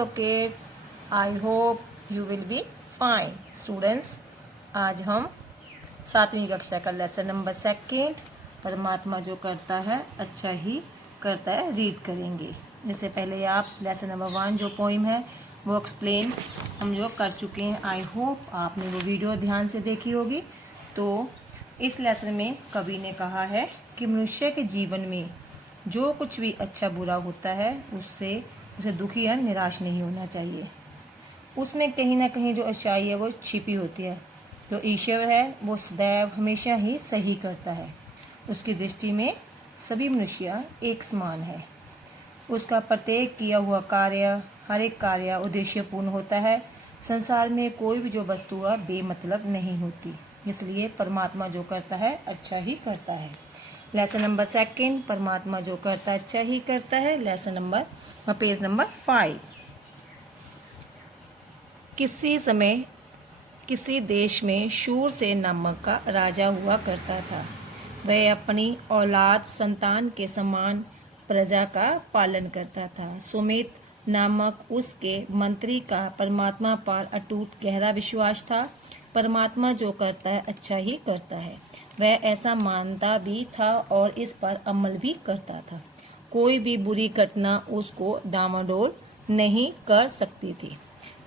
Hello kids, I hope you will be fine. Students, आज हम 7वीं कक्षा का लेसन नंबर 2 परमात्मा जो करता है अच्छा ही करता है रीड करेंगे। इससे पहले आप लेसन नंबर 1 जो पोइम है वो एक्सप्लेन हम जो कर चुके हैं। आई होप आपने वो वीडियो ध्यान से देखी होगी। तो इस लेसन में कवि ने कहा है कि मनुष्य के जीवन में जो कुछ भी अच्छा बुरा होता है उसे दुखी या निराश नहीं होना चाहिए। उसमें कहीं ना कहीं जो अच्छाई है वो छिपी होती है। जो ईश्वर है वो सदैव हमेशा ही सही करता है। उसकी दृष्टि में सभी मनुष्य एक समान है। उसका प्रत्येक किया हुआ कार्य, हर एक कार्य उद्देश्यपूर्ण होता है। संसार में कोई भी जो वस्तु है बेमतलब नहीं होती, इसलिए परमात्मा जो करता है अच्छा ही करता है। लेसन नंबर 2 परमात्मा जो करता है अच्छा ही करता है। Lesson number page number 5। किसी समय किसी देश में शूरसेन नामक का राजा हुआ करता था। वह अपनी औलाद संतान के समान प्रजा का पालन करता था। सुमित नामक उसके मंत्री का परमात्मा पर अटूट गहरा विश्वास था। परमात्मा जो करता है अच्छा ही करता है, वह ऐसा मानता भी था और इस पर अमल भी करता था। कोई भी बुरी घटना उसको डामाडोल नहीं कर सकती थी।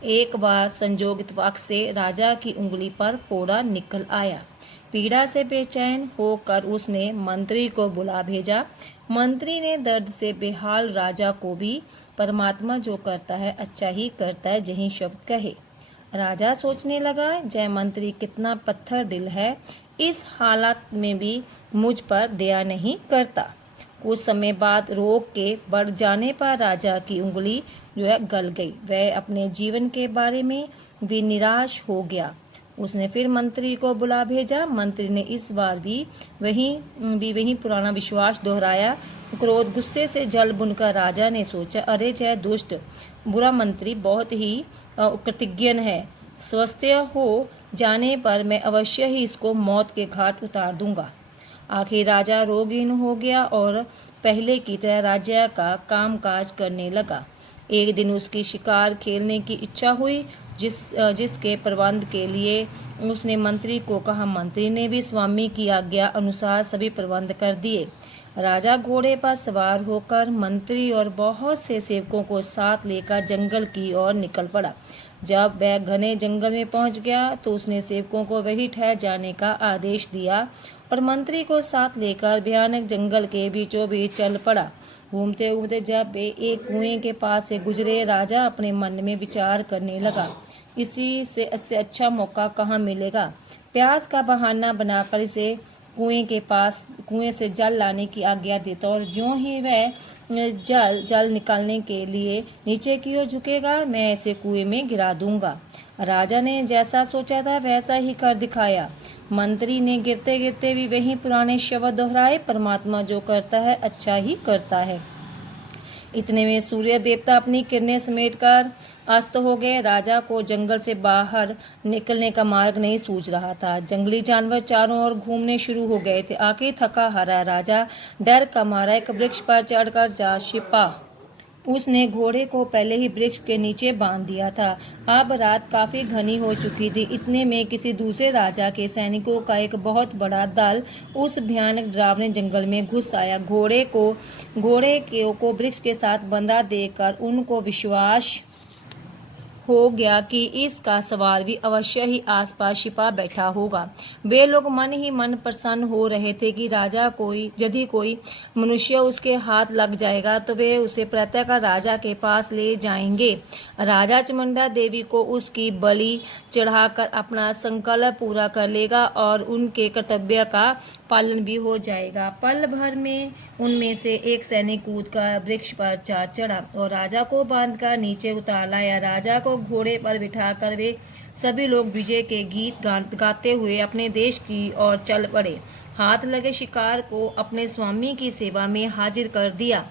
एक बार संजोग इत्तेफाक से राजा की उंगली पर फोड़ा निकल आया। पीड़ा से बेचैन होकर उसने मंत्री को बुला भेजा। मंत्री ने दर्द से बेहाल राजा को भी परमात्मा जो करता है अच्छा ही करता है यही शब्द कहे। राजा सोचने लगा, जय मंत्री कितना पत्थर दिल है, इस हालत में भी मुझ पर दया नहीं करता। कुछ समय बाद रोग के बढ़ जाने पर राजा की उंगली जो है गल गई। वह अपने जीवन के बारे में भी निराश हो गया। उसने फिर मंत्री को बुला भेजा। मंत्री ने इस बार भी वही पुराना विश्वास दोहराया। क्रोध गुस्से से जल बुनकर राजा ने सोचा, अरे जय दुष्ट बुरा मंत्री बहुत ही कृतज्ञ है। स्वस्थ हो जाने पर मैं अवश्य ही इसको मौत के घाट उतार दूंगा। आखिर राजा रोगहीन हो गया और पहले की तरह राजा का कामकाज करने लगा। एक दिन उसकी शिकार खेलने की इच्छा हुई, जिसके प्रबंध के लिए उसने मंत्री को कहा। मंत्री ने भी स्वामी की आज्ञा अनुसार सभी प्रबंध कर दिए। राजा घोड़े पर सवार होकर मंत्री और बहुत से सेवकों को साथ लेकर जंगल की ओर निकल पड़ा। जब वह घने जंगल में पहुंच गया तो उसने सेवकों को वहीं ठहर जाने का आदेश दिया और मंत्री को साथ लेकर भयानक जंगल के बीचों बीच चल पड़ा। घूमते घूमते जब वे एक कुएं के पास से गुजरे, राजा अपने मन में विचार करने लगा, इसी से अच्छा मौका कहाँ मिलेगा। प्यास का बहाना बनाकर इसे कुएं से जल लाने की आज्ञा देता और यूं ही वह जल निकालने के लिए नीचे की ओर झुकेगा, मैं इसे कुएं में गिरा दूंगा। राजा ने जैसा सोचा था वैसा ही कर दिखाया। मंत्री ने गिरते गिरते भी वही पुराने शब्द दोहराए, परमात्मा जो करता है अच्छा ही करता है। इतने में सूर्य देवता अपनी किरणें समेटकर अस्त हो गए। राजा को जंगल से बाहर निकलने का मार्ग नहीं सूझ रहा था। जंगली जानवर चारों ओर घूमने शुरू हो गए थे। आखिर थका हारा राजा डर का मारा एक वृक्ष पर चढ़कर जा छिपा। उसने घोड़े को पहले ही वृक्ष के नीचे बांध दिया था। अब रात काफी घनी हो चुकी थी। इतने में किसी दूसरे राजा के सैनिकों का एक बहुत बड़ा दल उस भयानक डरावने जंगल में घुस आया। घोड़े को वृक्ष के साथ बंधा देकर उनको विश्वास हो गया कि इसका सवार भी अवश्य ही आसपास छिपा बैठा होगा। वे लोग मन ही मन प्रसन्न हो रहे थे कि यदि कोई मनुष्य उसके हाथ लग जाएगा तो वे उसे प्रत्येक राजा के पास ले जाएंगे। राजा चामुंडा देवी को उसकी बलि चढ़ाकर अपना संकल्प पूरा कर लेगा और उनके कर्तव्य का पालन भी हो जाएगा। पल भर में उनमें से एक सैनिक कूदकर वृक्ष पर चढ़ा और राजा को बांधकर नीचे उतार लाया। राजा को घोड़े पर बिठाकर वे सभी लोग विजय के गीत गाते हुए अपने देश की ओर चल पड़े। हाथ लगे शिकार को अपने स्वामी की सेवा में हाजिर कर दिया।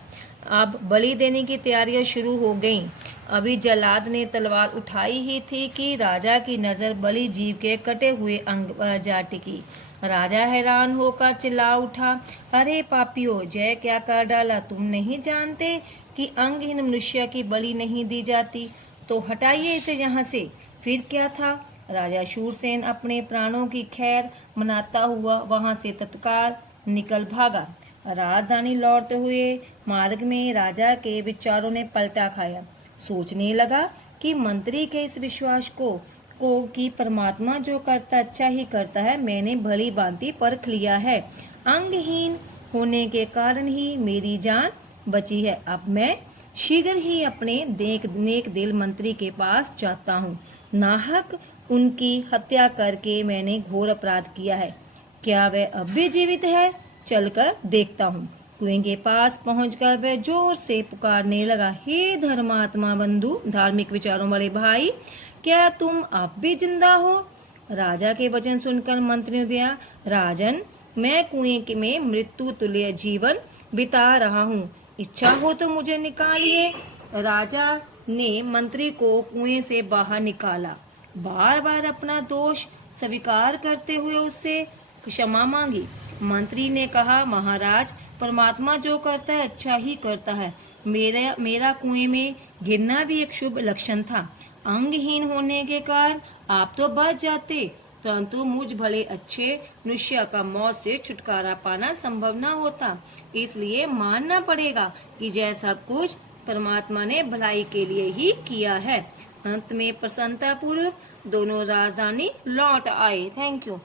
अब बलि देने की तैयारियां शुरू हो गईं। अभी जल्लाद ने तलवार उठाई ही थी कि राजा की नजर बलि जीव के कटे हुए अंग पर जा टिकी। राजा हैरान होकर चिल्ला उठा, अरे पापियों, जय क्या कर डाला, तुम नहीं जानते कि अंगहीन मनुष्य की बलि नहीं दी जाती, तो हटाइए इसे यहाँ से। फिर क्या था? राजा शूरसेन अपने प्राणों की खैर मनाता हुआ वहां से तत्काल निकल भागा। राजधानी लौटते हुए मार्ग में राजा के विचारों ने पलटा खाया। सोचने लगा कि मंत्री के इस विश्वास को कि परमात्मा जो करता अच्छा ही करता है, मैंने भली भांति परख लिया है। अंगहीन होने के कारण ही मेरी जान बची है। अब मैं शीघ्र ही अपने नेक दिल मंत्री के पास जाता हूँ। नाहक उनकी हत्या करके मैंने घोर अपराध किया है। क्या वह अब भी जीवित है? चलकर देखता हूँ। कुएं के पास पहुंचकर वह जोर से पुकारने लगा, हे धर्मात्मा बंधु, धार्मिक विचारों वाले भाई, क्या तुम अब भी जिंदा हो? राजा के वचन सुनकर मंत्री ने दिया, राजन, मैं कुएं में मृत्यु तुल्य जीवन बिता रहा हूँ, इच्छा हो तो मुझे निकालिए। राजा ने मंत्री को कुएं से बाहर निकाला, बार बार अपना दोष स्वीकार करते हुए उससे क्षमा मांगी। मंत्री ने कहा, महाराज, परमात्मा जो करता है अच्छा ही करता है। मेरा कुएं में गिरना भी एक शुभ लक्षण था। अंगहीन होने के कारण आप तो बच जाते, परंतु मुझ भले अच्छे मनुष्य का मौत से छुटकारा पाना संभव न होता। इसलिए मानना पड़ेगा कि यह सब कुछ परमात्मा ने भलाई के लिए ही किया है। अंत में प्रसन्नता पूर्वक दोनों राजधानी लौट आए। Thank you.